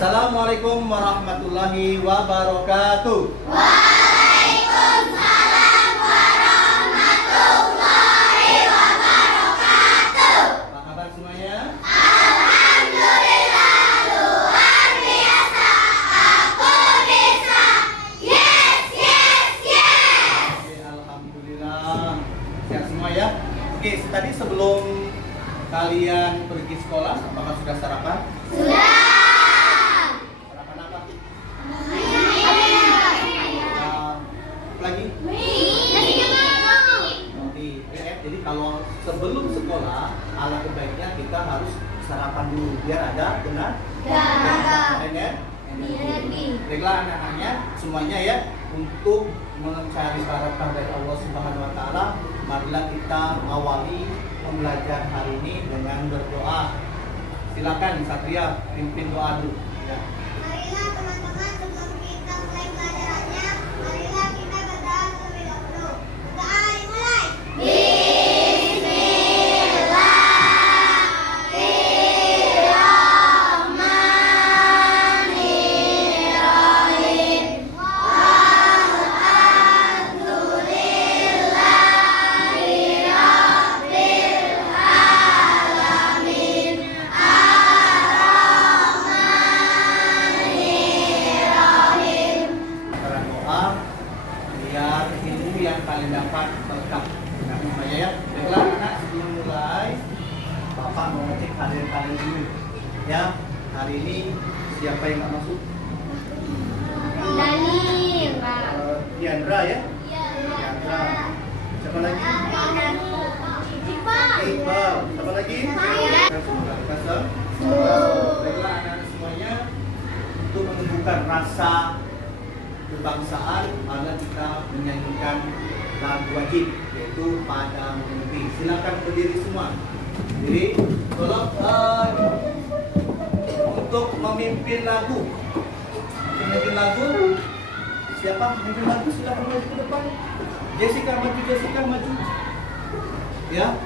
Assalamualaikum warahmatullahi wabarakatuh. Waalaikumsalam warahmatullahi wabarakatuh. Apa kabar semuanya? Alhamdulillah luar biasa. Aku bisa. Yes, yes, yes. Oke, alhamdulillah sehat semua ya. Oke, tadi sebelum kalian pergi sekolah, apakah sudah sarapan? Sudah. Sarapan apa? Lagi? Jadi kalau sebelum sekolah, alangkah baiknya kita harus sarapan dulu biar ada energi. Baiklah anak-anaknya semuanya ya, untuk mencari barokah dari Allah Subhanahu wa taala, marilah kita awali pembelajaran hari ini dengan berdoa. Silakan Satria pimpin doa dulu ya. Marilah teman-teman, sebelum kita mulai pelajarannya, marilah kita berdoa terlebih dahulu. Berdoa dimulai. Bismillahirrahmanirrahim. Walhamdulillahi rabbil alamin. Ar-Rahmanirrahim. Para doa biar ilmu yang kalian dapat lengkap. Nah, semuanya ya. Baiklah anak, sebelum mulai Bapak mau ngecek hadir kalian dulu. Ya, hari ini siapa yang nggak masuk? Diandra ya? Diandra. Siapa lagi? Iqbal. Siapa lagi? Kasem. Baiklah anak-anak semuanya, untuk menumbuhkan rasa kebangsaan, maka kita menyanyikan lagu wajib, yaitu Pada Mimpi. Silakan berdiri semua. Berdiri. Tolong untuk memimpin lagu. Memimpin lagu. Siapa memimpin lagu? Silakan maju ke depan. Jessica maju. Ya,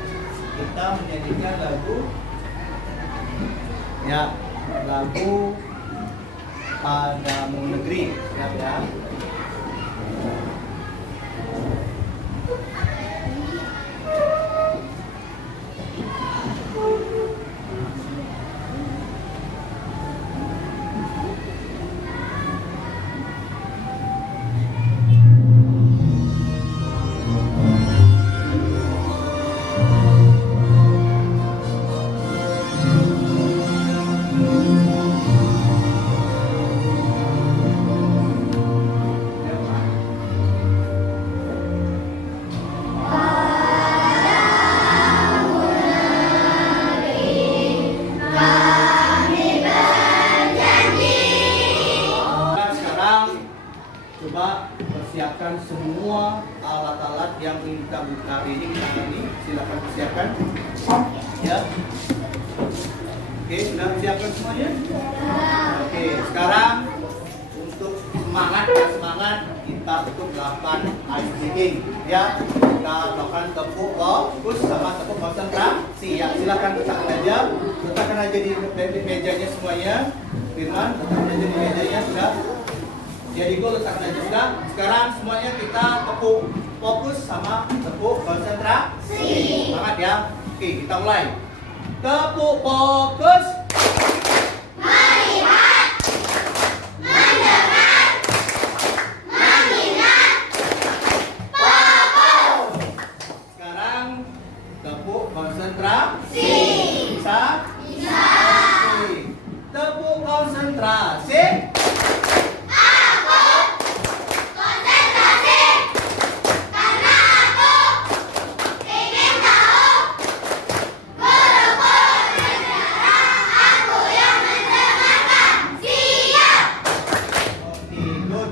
kita menyanyikan lagu. Ya, lagu Padamu Negeri. Siap ya. Ya, Pak. Nah, sekarang coba persiapkan semua alat-alat yang kita buka ini kita ini. Silakan persiapkan. Ya. Oke, sudah persiapkan semuanya? Oke, sekarang untuk semangat kita untuk melakukan ice breaking ya. Kita lakukan tepuk fokus sama tepuk konsentrasi. Ya, silakan letakkan aja di mejanya semuanya. Firman, letakkan aja di mejanya sudah. Jadi gue letakkan aja sudah. Sekarang semuanya kita tepuk fokus sama tepuk konsentrasi. Semangat ya. Oke, kita mulai. Tepuk fokus. Melihat, mendengar, mengingat, fokus. Sekarang tepuk konsentrasi. Bisa? Bisa. Oke. Tepuk konsentrasi. Aku konsentrasi karena aku ingin tahu guru-guru negara. Aku yang mendengarkan. Siap. Oke, good.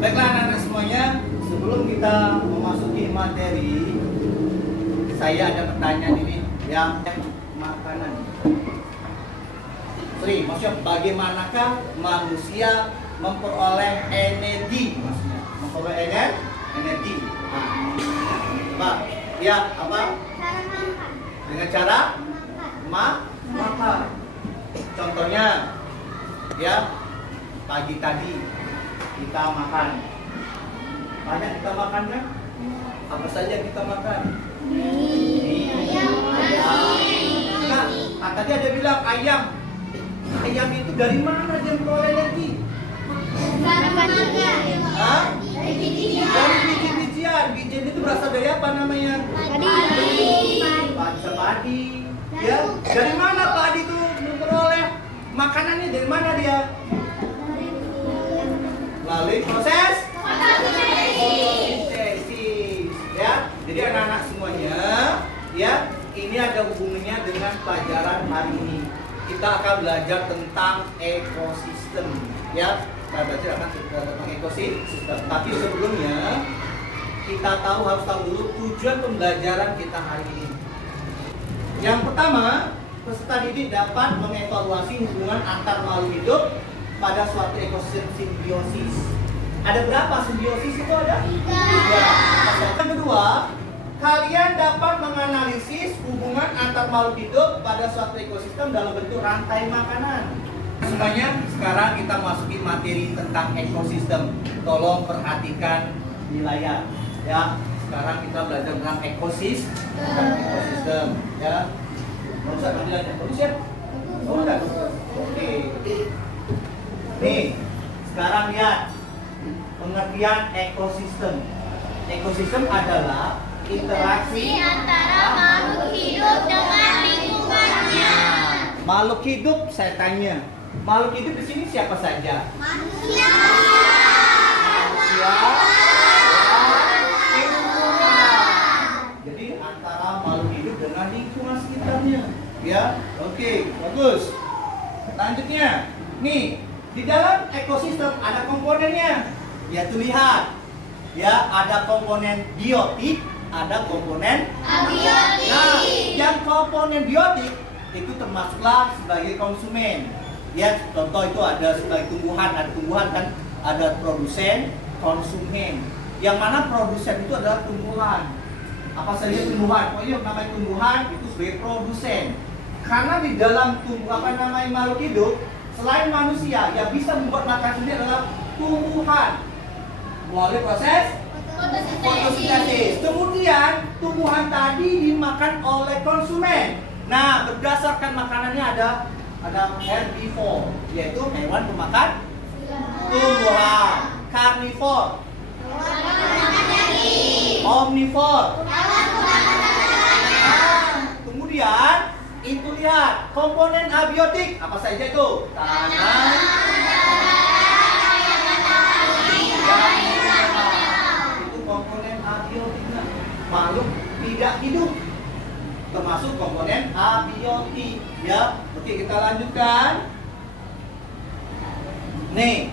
Baiklah anak-anak semuanya, sebelum kita memasuki materi, saya ada pertanyaan ini yang makanan. Sri, maksudnya bagaimanakah manusia memperoleh energi? Maksudnya memperoleh energi. Pak, ya apa? Cara makan. Dengan cara makan. Contohnya, Ya, pagi tadi kita makan. Banyak kita makan kan? Apa saja kita makan? Nah, tadi ada bilang ayam. Ayam itu dari mana dia memperoleh energi? Hah? Dari biji-bijian. Bijian itu berasal dari apa namanya? Padi. Ya, dari mana padi itu memperoleh makanannya? Dari mana dia? Melalui proses fotosintesis. Ya, jadi anak-anak semuanya, ya, ini ada hubungannya dengan pelajaran hari ini. Kita akan belajar tentang ekosistem, ya. Kita belajar akan tentang ekosistem. Tapi sebelumnya kita harus tahu dulu tujuan pembelajaran kita hari ini. Yang pertama, peserta didik dapat mengevaluasi hubungan antar makhluk hidup pada suatu ekosistem simbiosis. Ada berapa simbiosis itu ada? 3. Yang kedua, kalian dapat menganalisis hubungan antar makhluk hidup pada suatu ekosistem dalam bentuk rantai makanan. Semuanya, sekarang kita masuki materi tentang ekosistem. Tolong perhatikan di layar. Ya, sekarang kita belajar tentang ekosistem. Ya, mau usah ngambilnya, bagus ya? Oh, udah. Oke. Nih, sekarang lihat pengertian ekosistem. Ekosistem adalah interaksi antara makhluk hidup dengan lingkungannya. Makhluk hidup, saya tanya. Makhluk hidup di sini siapa saja? Manusia. Jadi antara makhluk hidup dengan lingkungan sekitarnya. Ya, oke, bagus. Selanjutnya, nih di dalam ekosistem ada komponennya. Yaitu lihat, ya ada komponen biotik, ada komponen Abiotik. Nah, yang komponen biotik itu termasuklah sebagai konsumen. Ya, contoh itu ada sebagai tumbuhan, kan, ada produsen, konsumen. Yang mana produsen itu adalah tumbuhan. Apa saja tumbuhan? Oh iya, namanya tumbuhan itu sebagai produsen. Karena di dalam makhluk hidup, selain manusia yang bisa membuat makan sendiri adalah tumbuhan melalui proses fotosintesis. Kemudian tumbuhan tadi dimakan oleh konsumen. Nah, berdasarkan makanannya ada herbivore, yaitu hewan pemakan tumbuhan, karnivore, omnivore. Kemudian itu lihat komponen abiotik apa saja itu? Tanah, itu komponen abiotik. Makhluk tidak hidup termasuk komponen abiotik, ya. Oke, kita lanjutkan. Nih,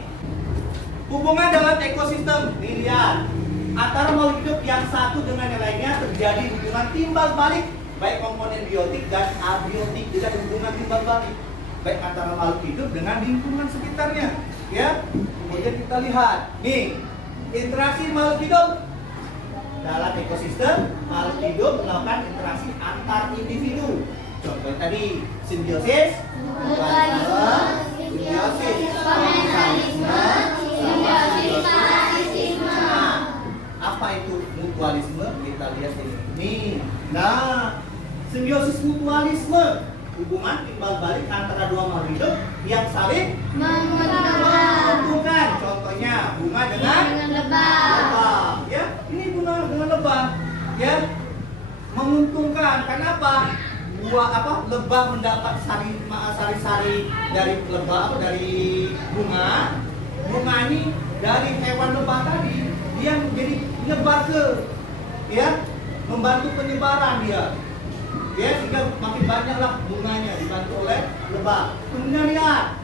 hubungan dalam ekosistem. Nih, lihat. Antara makhluk hidup yang satu dengan yang lainnya terjadi hubungan timbal balik, baik komponen biotik dan abiotik. Jadi ada hubungan timbal balik, baik antara makhluk hidup dengan lingkungan sekitarnya, ya. Kemudian kita lihat, nih, interaksi makhluk hidup dalam ekosistem. Makhluk hidup melakukan interaksi antar individu. Contoh tadi simbiosis, apa itu mutualisme? Kita lihat ini. Nih, nah, simbiosis mutualisme, hubungan timbal balik antara dua makhluk hidup yang saling menguntungkan. Contohnya bunga dengan lebah. Ya, ini bunga dengan lebah. Ya, menguntungkan. Kenapa? Lebah mendapat sari-sari dari lebah dari bunga. Bunga ini dari hewan lebah tadi dia menjadi nyebar membantu penyebaran dia. Ya, sehingga makin banyaklah bunganya dibantu oleh lebah. Kemudian lihat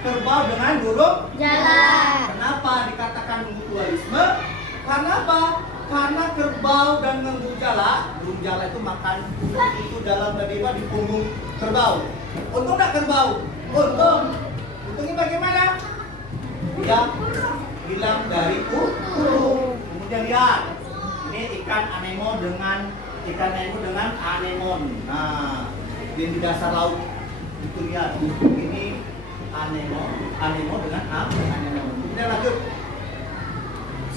kerbau dengan burung Jalan. Kenapa dikatakan mutualisme? Karena apa? Karena kerbau dan burung jala itu makan itu dalam di punggung kerbau. Untung nggak kerbau? Untung. Untungnya bagaimana? Dia hilang dari punggung. Kemudian lihat, ini ikan anemon dengan anemon. Nah, di dasar laut itu lihat, ini anemo dengan anemo. Kemudian lanjut.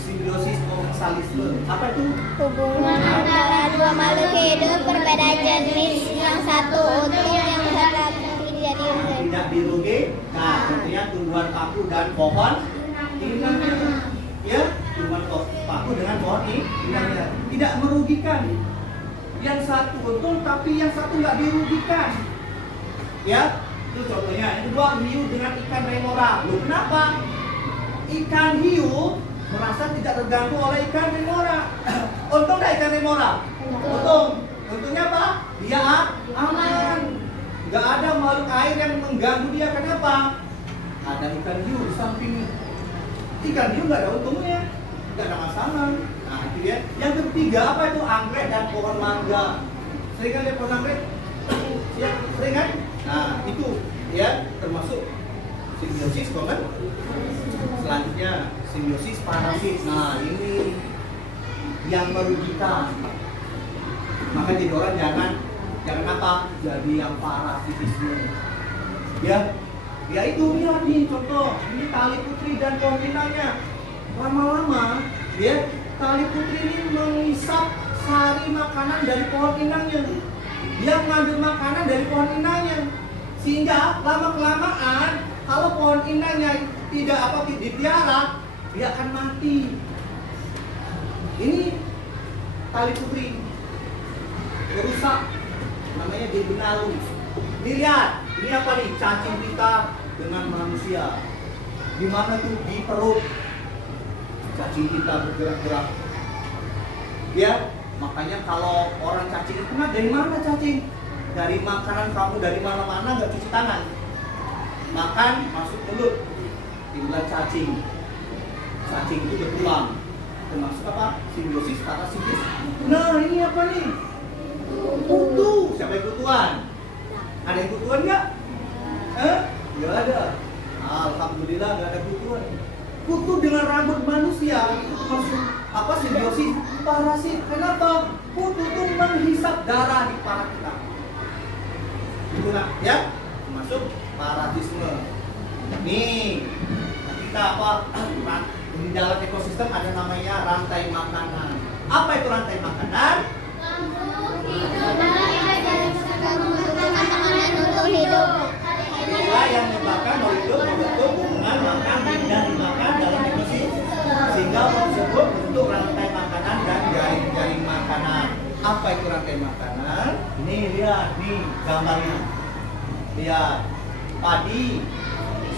Simbiosis komensalisme. Apa itu? Hubungan antara dua makhluk hidup berbeda jenis, yang satu utuh, yang satu tidak diurai. Tidak dirugikan. Nah, tentunya tumbuhan paku dan pohon inangnya. Ya, tumbuhan paku dengan pohon inangnya tidak merugikan. Yang satu untung tapi yang satu nggak dirugikan. Ya, itu contohnya. Yang kedua, hiu dengan ikan remora. Loh, kenapa? Ikan hiu merasa tidak terganggu oleh ikan remora. Untung nggak ikan remora? Untung. Untungnya apa? Dia aman. Nggak ada makhluk air yang mengganggu dia. Kenapa? Ada ikan hiu di samping. Ikan hiu nggak ada untungnya, nggak ada masalah. Nah itu ya. Yang ketiga apa itu? Anggrek dan pohon mangga. Sering kan lihat pohon anggrek? Ya, sering kan? Nah itu ya termasuk simbiosis komen. Selanjutnya simbiosis parasit. Nah ini yang merugikan. Maka jadi orang jangan apa? Jadi yang parasitisme. Ya, ya itu lihat nih contoh. Ini tali putri dan pohon inangnya. Lama-lama, ya tali putri ini mengisap sari makanan dari pohon inangnya. Dia mengambil makanan dari pohon inangnya. Sehingga lama-kelamaan kalau pohon inangnya tidak dipelihara, dia akan mati. Ini tali putri rusak, namanya di benalu. Dilihat, ini apa nih? Cacing kita dengan manusia. Di mana tuh? Di perut. Cacing kita bergerak-gerak. Ya, makanya kalau orang cacing itu dari mana cacing? Dari makanan kamu dari mana-mana nggak cuci tangan. Makan masuk mulut, tinggal cacing. Cacing itu bertulang. Termasuk apa? Simbiosis parasitis. Nah ini apa nih? Kutu. Siapa yang kutuan? Ada yang kutuan nggak? Nggak ada. Alhamdulillah nggak ada kutuan. Kutu dengan rambut manusia itu termasuk apa? Simbiosis parasit. Kenapa? Kutu itu menghisap darah di paha kita. Itulah ya, termasuk parasitisme. Nih, kita apa? Di dalam ekosistem ada namanya rantai makanan. Apa itu rantai makanan? Inilah yang menyebabkan makhluk hidup membentuk hubungan makan dan dimakan dalam ekosistem sehingga tersebut bentuk rantai makanan dan jaring-jaring makanan. Apa itu rantai makanan? Ini lihat nih gambarnya. Lihat padi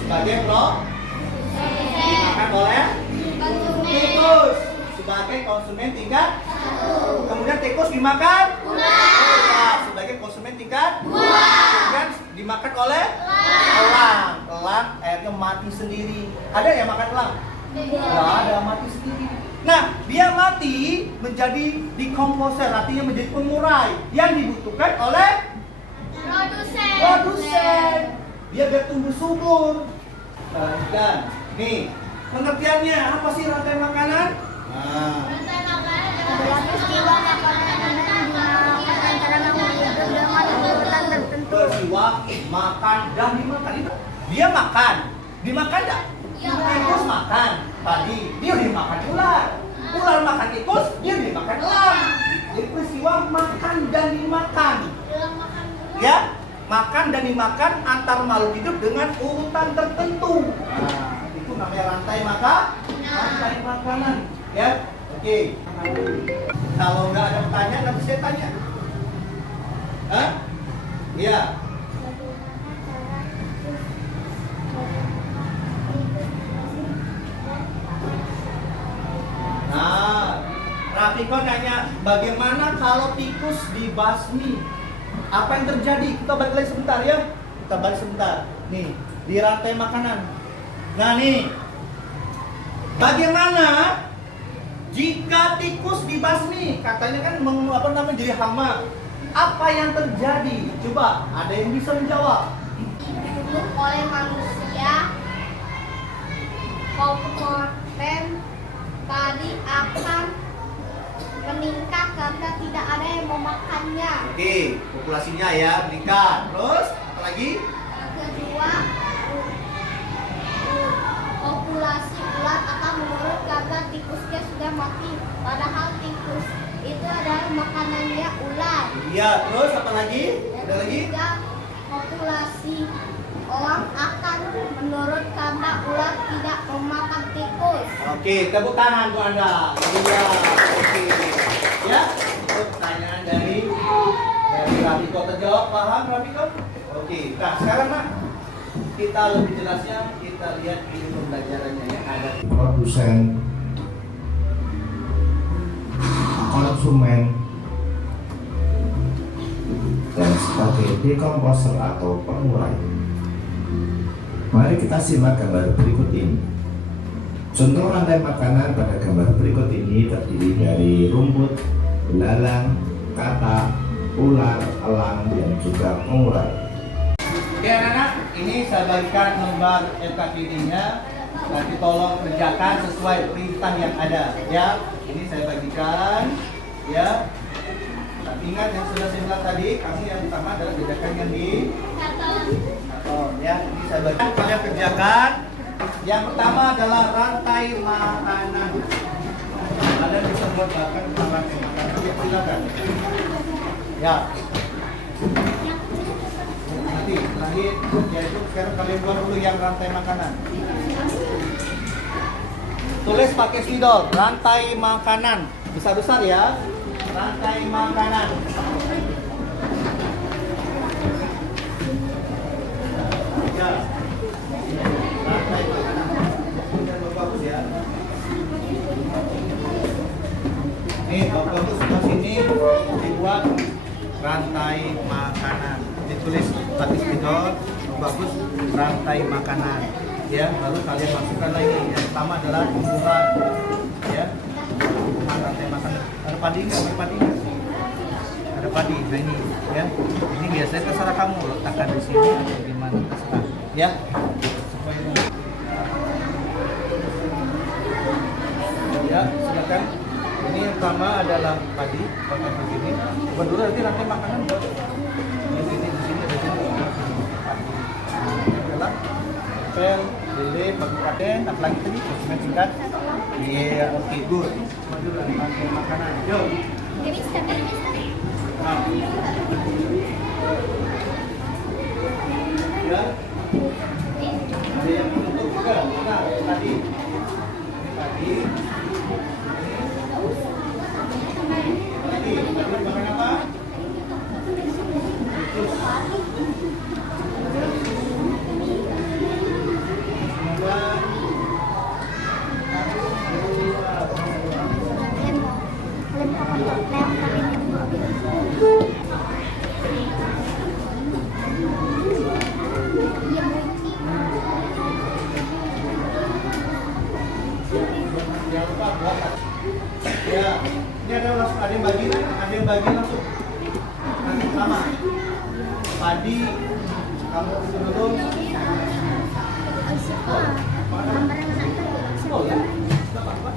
sebagai blok dimakan oleh tikus sebagai konsumen tingkat 1. Kemudian tikus dimakan sebagai konsumen tingkat 2. Kemudian dimakan oleh elang. Elang akhirnya mati sendiri. Ada yang makan elang? Nggak ada, mati sendiri. Nah, dia mati menjadi dekomposer, artinya menjadi pengurai yang dibutuhkan oleh produsen. Dia biar tumbuh subur. Dan nih, pengertiannya apa sih rantai makanan? Nah, Rantai makanan adalah peristiwa makanan antara makhluk hidup dengan urutan tertentu. peristiwa makan dan dimakan. Itu dia makan, dimakan enggak? Tikus makan tadi, dia dimakan ular. Ular makan tikus, dia dimakan elang. Jadi peristiwa makan dan dimakan. Ya, makan dan dimakan antar makhluk hidup dengan urutan tertentu. Nah, itu namanya rantai makanan. Ya, oke. Kalau nggak ada pertanyaan, nanti saya tanya. Hah? Iya. Nah, Rafikon nanya, bagaimana kalau tikus dibasmi? Apa yang terjadi? Kita balik lagi sebentar ya. Kita balik sebentar. Nih, di rantai makanan. Nah nih, bagaimana jika tikus dibasmi? Katanya kan jadi hama. Apa yang terjadi? Coba, ada yang bisa menjawab? Dibunuh oleh manusia, komponen tadi akan meningkat karena tidak ada yang memakannya. Oke, populasinya ya meningkat. Terus, apa lagi? Yang kedua, mati. Padahal tikus itu adalah makanannya ular. Iya, terus apa lagi? Ada lagi? Juga populasi orang akan menurun karena ular tidak memakan tikus. Oke, tepuk tangan untuk Anda. Iya, oke. Ya, itu pertanyaan dari Rafiko. Terjawab, paham Rafiko? Oke, nah sekarang Nak, kita lebih jelasnya, kita lihat ini pembelajarannya yang ada. Produsen, konsumen, dan sebagai dekomposer atau pengurai. Mari kita simak gambar berikut ini. Contoh rantai makanan pada gambar berikut ini terdiri dari rumput, belalang, katak, ular, elang, dan juga pengurai. Oke anak-anak, ini saya bagikan lembar LKPD-nya. Nanti tolong kerjakan sesuai perintah yang ada. Ya, ini saya bagikan. Ya, tapi ingat yang sudah saya bilang tadi, kamu yang utama adalah kerjakan yang di karton. Ya, ini saya bagikan. Kalian kerjakan. Yang pertama adalah rantai makanan. Kalian bisa buat bahkan tentang rantai makanan. Ya, silakan. Ya. Nanti terakhir yaitu sekarang kalian buat dulu yang rantai makanan. Tulis pakai spidol, rantai makanan. Besar-besar ya. Rantai makanan. Ya. Rantai makanan. Bagus ya. Nih, bagus di sini dibuat rantai makanan. Ditulis pakai spidol, bagus rantai makanan. Ya, lalu kalian masukkan lagi. Yang pertama adalah tumbuhan. Ya. Tumbuhan rantai makanan. Ada padi nggak? Ada padi nggak? Ada padi. Nah ini, ya. Ini biasanya terserah kamu letakkan di sini atau gimana terserah. Ya. Supaya ya, silakan. Ini yang pertama adalah padi, pakai begini. Buat dulu nanti rantai makanan buat di sini, di sini, di sini. Adalah pel, lele, bagi katen, apa lagi tadi? Konsumen singkat. Iya, oke, good. Buat dulu rantai makanan. Yuk. Nah. Ya. Ada yang menutup juga. Nah, tadi. Ini tadi. Tadi makan apa? Tikus. Jangan lupa buat. Ya, ini ada langsung ada yang bagi langsung. Nanti sama. Padi, kamu itu dulu. Oh ya, apa?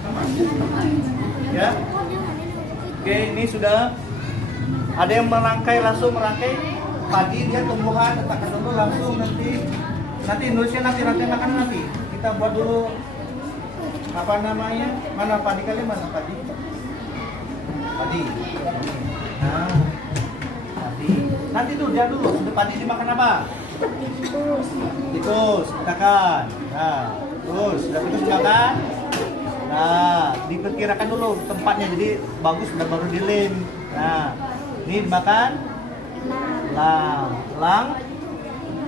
Sama. Ya. Oke, ini sudah ada yang merangkai padi dia tumbuhan, letakkan dulu langsung nanti Indonesia nanti rantai makanan nanti kita buat dulu apa namanya, mana padi kalian, mana padi nah padi nanti tuh dia dulu sudah padi dimakan apa? Tikus katakan. Nah terus sudah tikus dimakan. Nah diperkirakan dulu tempatnya jadi bagus, sudah baru dilem. Nah ini dimakan lang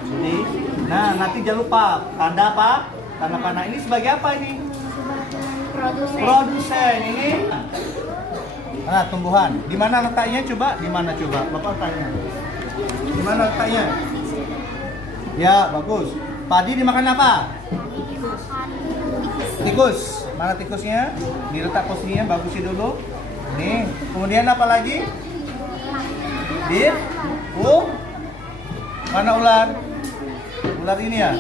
jadi. Nah nanti jangan lupa tanda apa, tanda panah ini sebagai apa ini? Produsen ini. Nah tumbuhan di mana letaknya, coba di mana, coba Bapak tanya di mana letaknya? Ya bagus. Padi dimakan apa? Tikus. Mana tikusnya? Diletak posisinya bagus dulu. Nih. Kemudian apa lagi? Mana ular? Ular ini ya?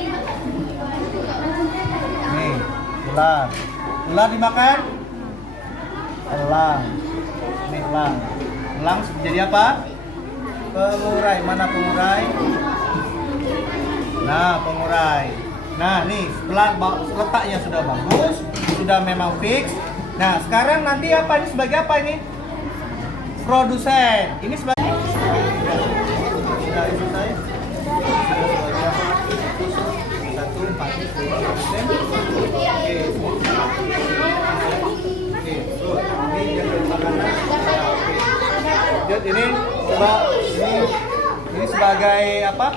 Nih, ular. Ular dimakan? Elang. Ini elang. Elang jadi apa? Pengurai. Mana pengurai? Nah, pengurai. Nah, nih setelah letaknya sudah bagus, sudah memang fix. Nah, sekarang nanti apa ini sebagai apa ini? Produsen. Ini sebagai sudah selesai. Satu, pasti produsen. Oke, good. Ini jadi makanan. Oke. Ini coba ini sebagai apa?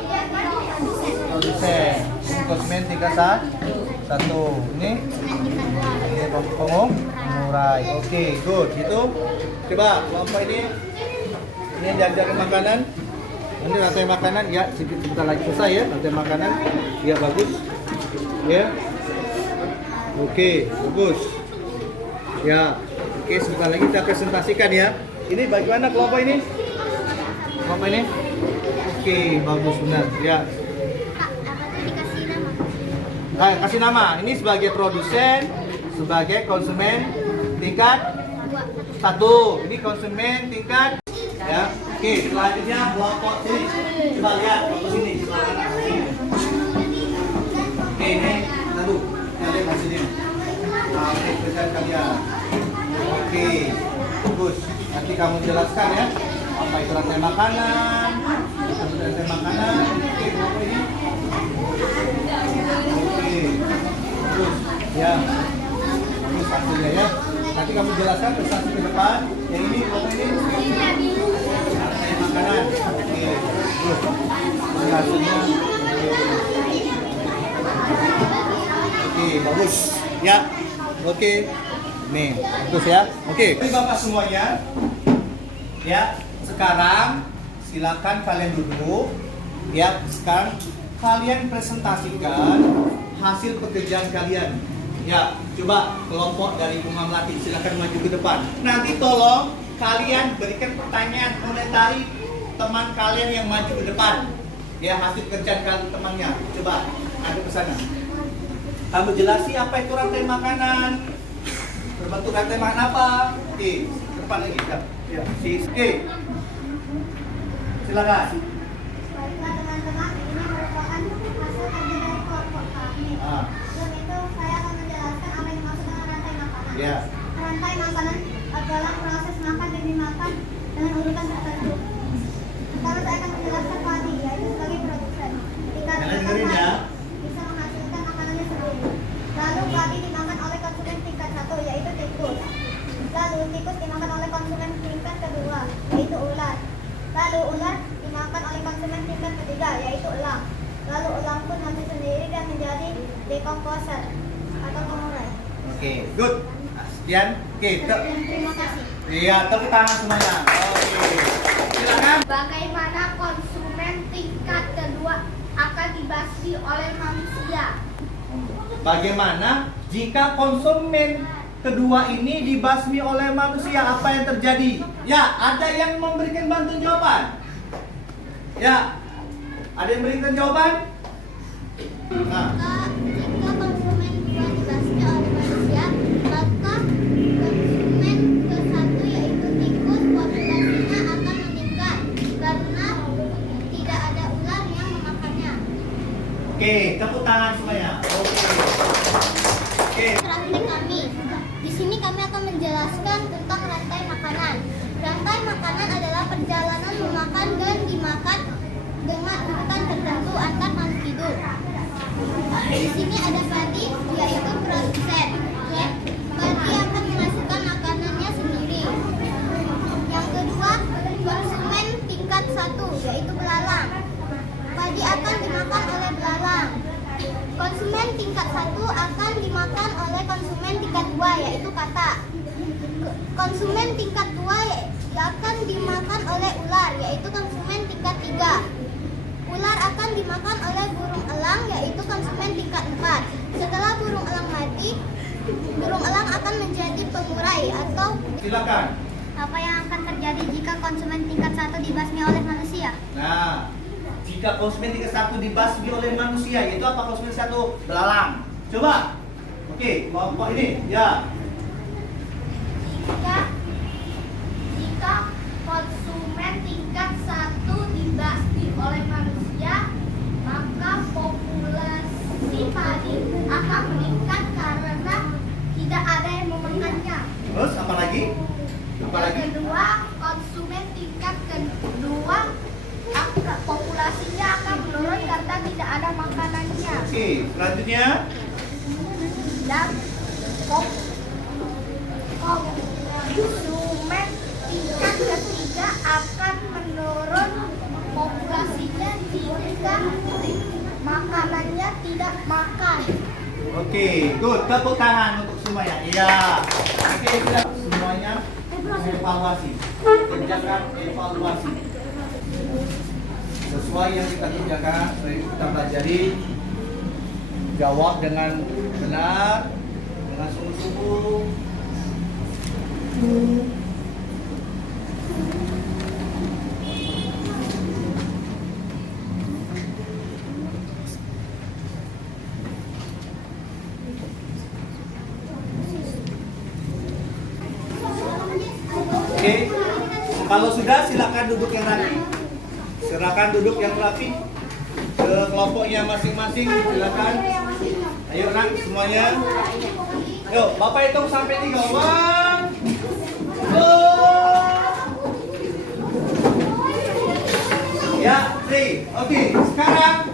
Produsen. Ini konsumen tingkat 1. Ini pengurai. Oke, good. Itu coba kelompok ini jajar makanan. Ini rantai makanan ya, sebentar lagi selesai ya rantai makanan. Ya bagus. Ya. Oke, bagus. Ya. Oke, sebentar lagi kita presentasikan ya. Ini bagaimana kelompok ini? Kelompok ini? Oke, bagus benar. Ya. Kasih nama. Ini sebagai produsen, sebagai konsumen tingkat 1. Ini konsumen tingkat ya. Oke, selanjutnya kelompok sini. Coba lihat kelompok sini. Oke, ini lalu kalian di sini. Oke, kerjaan kalian. Oke, bagus. Nanti kamu jelaskan ya. Apa itu rantai makanan? Rantai makanan. Oke, kelompok ini. Oke, terus ya, terus hasilnya ya. Nanti kamu jelaskan prestasi ke depan. Yang ini, apa ini? Rantai makanan. Oke, terus ini hasilnya. Oke, bagus. Ya, oke. Nih, terus ya. Oke, Bapak semuanya. Ya, sekarang silakan kalian duduk. Ya, sekarang kalian presentasikan hasil pekerjaan kalian. Ya, coba kelompok dari Bunga Melati silakan maju ke depan. Nanti tolong kalian berikan pertanyaan, komentari teman kalian yang maju ke depan. Ya, hasil pekerjaan kalian temannya. Coba ada ke sana. Kamu jelasi apa itu rantai makanan? Berbentuk rantai makanan apa? Oke, ke depan lagi. Ya, oke. Silakan. Baiklah teman-teman, ini merupakan hasil kerja dari kelompok kami. Sebelum itu saya akan menjelaskan apa yang dimaksud dengan rantai makanan. Ya. Rantai makanan adalah proses makan dan dimakan dengan urutan tertentu. Pertama saya akan menjelaskan padi, yaitu sebagai produsen. Jika Kalian dengerin ya. bisa menghasilkan makanannya sendiri. Lalu padi dimakan oleh konsumen tingkat 1, yaitu tikus. Lalu tikus dimakan oleh konsumen tingkat kedua, yaitu ular. Lalu ular dimakan oleh konsumen tingkat ketiga, yaitu elang. Lalu elang pun mati sendiri dan menjadi decomposer atau pengurai. Oke, good. Sekian. Oke, Terima kasih. iya, tepuk tangan semuanya. Oke. Silakan. Bagaimana konsumen tingkat kedua akan dibasmi oleh manusia? Bagaimana jika konsumen kedua ini dibasmi oleh manusia, apa yang terjadi? Ya, ada yang memberikan bantuan jawaban. Ya, ada yang memberikan jawaban? Nah, Jika konsumen kedua dibasmi oleh manusia, maka konsumen ke satu yaitu tikus populasinya akan meningkat karena tidak ada ular yang memakannya. oke, tepuk tangan semuanya. Oke. Praktik kami. Di sini kami akan menjelaskan tentang rantai makanan. Rantai makanan adalah perjalanan memakan dan dimakan dengan urutan tertentu antar makhluk hidup. Di sini ada padi, yaitu produsen. Padi akan menghasilkan makanannya sendiri. Yang kedua, konsumen tingkat 1, yaitu belalang. Padi akan dimakan oleh belalang. Konsumen tingkat 1 akan dimakan oleh konsumen tingkat 2, yaitu katak. Konsumen tingkat 2 akan dimakan oleh ular, yaitu konsumen tingkat 3. Ular akan dimakan oleh burung elang, yaitu konsumen tingkat 4. Setelah burung elang mati, burung elang akan menjadi pengurai atau Silakan. apa yang akan terjadi jika konsumen tingkat 1 dibasmi oleh manusia? Nah, jika konsumen tingkat 1 dibasmi oleh manusia, yaitu apa konsumen 1? Belalang. Coba. Oke, kelompok ini. Ya. Jika konsumen tingkat 1 dibasmi oleh manusia, maka populasi padi akan meningkat karena tidak ada yang memakannya. Terus apa lagi? Apa lagi? Yang kedua, konsumen tingkat kedua populasinya akan menurun karena tidak ada makanannya. Oke, selanjutnya. Dan konsumen tingkat ketiga akan menurun populasinya jika makanannya tidak makan. Oke, good. Tepuk tangan untuk semuanya. Iya. Oke, kita semuanya evaluasi. Kerjakan evaluasi. Sesuai yang kita kerjakan, kita pelajari. Jawab dengan benar, dengan sungguh-sungguh. Oke, kalau sudah silakan duduk yang rapi. Silakan duduk yang rapi. Ke kelompoknya masing-masing, silakan. Ayo nak semuanya. Yuk, Bapak hitung sampai 3. 1, 2. Ya, 3. Oke, sekarang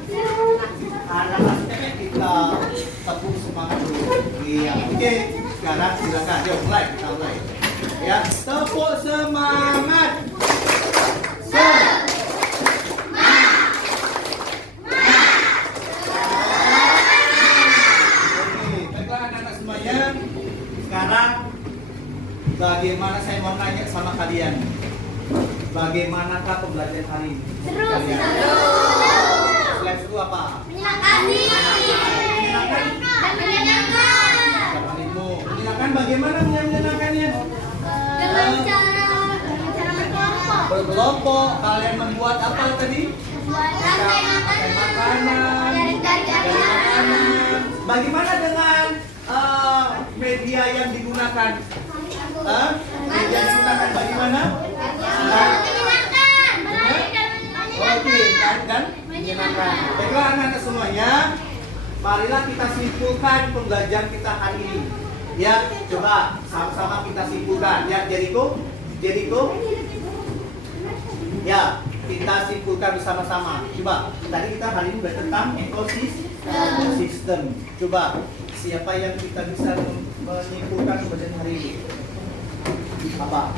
anak-anak kita tepuk semangat dulu. Iya, oke. Sekarang silakan. Yuk, mulai. Kita mulai. Ya, tepuk semangat. Oke, baiklah anak-anak semuanya. Sekarang bagaimana saya mau nanya sama kalian? Bagaimanakah pembelajaran hari ini? Seru. Selain seru apa? Menyenangkan. Menyenangkan? Menyenangkan bagaimana menyenangkannya? Dengan cara berkelompok. Berkelompok, kalian membuat apa tadi? Rantai makanan. Dari makanan. Bagaimana dengan media yang digunakan? Media yang digunakan bagaimana? Menyenangkan. Oke, dan menyenangkan. Baiklah anak-anak semuanya, marilah kita simpulkan pembelajaran kita hari ini. Ya, coba sama-sama kita simpulkan. Ya, Jericho. Ya, kita simpulkan bersama-sama. Coba, tadi kita hari ini belajar tentang ekosistem. Coba, siapa yang kita bisa menyimpulkan pembelajaran hari ini? Apa?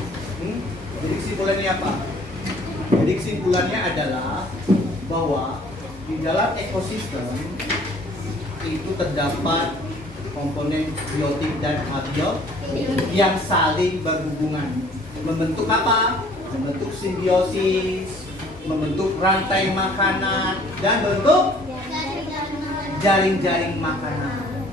Jadi kesimpulannya apa? Jadi kesimpulannya adalah bahwa di dalam ekosistem itu terdapat komponen biotik dan abiotik yang saling berhubungan. Membentuk apa? Membentuk simbiosis, membentuk rantai makanan, dan bentuk jaring-jaring makanan.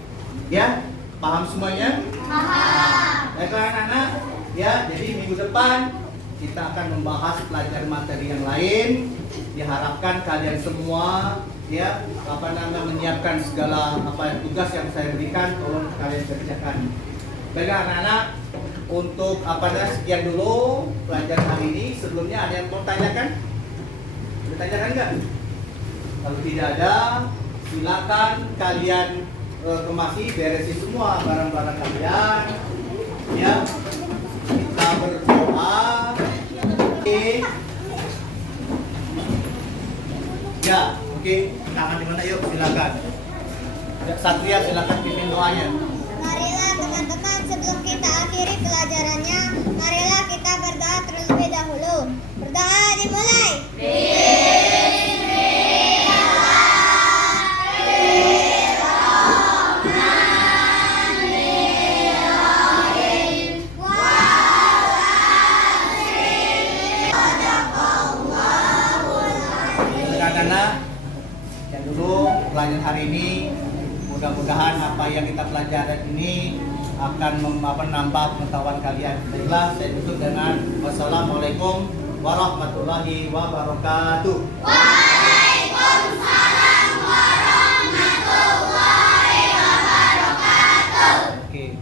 Ya, paham semuanya? Paham. Baiklah anak-anak, ya, jadi minggu depan kita akan membahas pelajaran materi yang lain. Diharapkan kalian semua ya menyiapkan segala tugas yang saya berikan, tolong kalian kerjakan. Baiklah anak-anak, untuk sekian dulu pelajaran hari ini. Sebelumnya ada yang mau tanyakan? Bertanyakan enggak? Kalau tidak ada, silakan kalian kemasi, beresin semua barang-barang kalian. Ya, kita berdoa. Oke. Ya, oke. Tangan di mana? Yuk, silakan. Satria, silakan pimpin doanya. Marilah teman-teman, sebelum kita akhiri pelajarannya, marilah kita berdoa terlebih dahulu. Berdoa dimulai. Anak-anak, yang dulu pelajaran hari ini, mudah-mudahan apa yang kita pelajari ini akan menambah pengetahuan kalian. Baiklah, saya tutup dengan wassalamualaikum warahmatullahi wabarakatuh. Waalaikumsalam warahmatullahi wabarakatuh. Oke.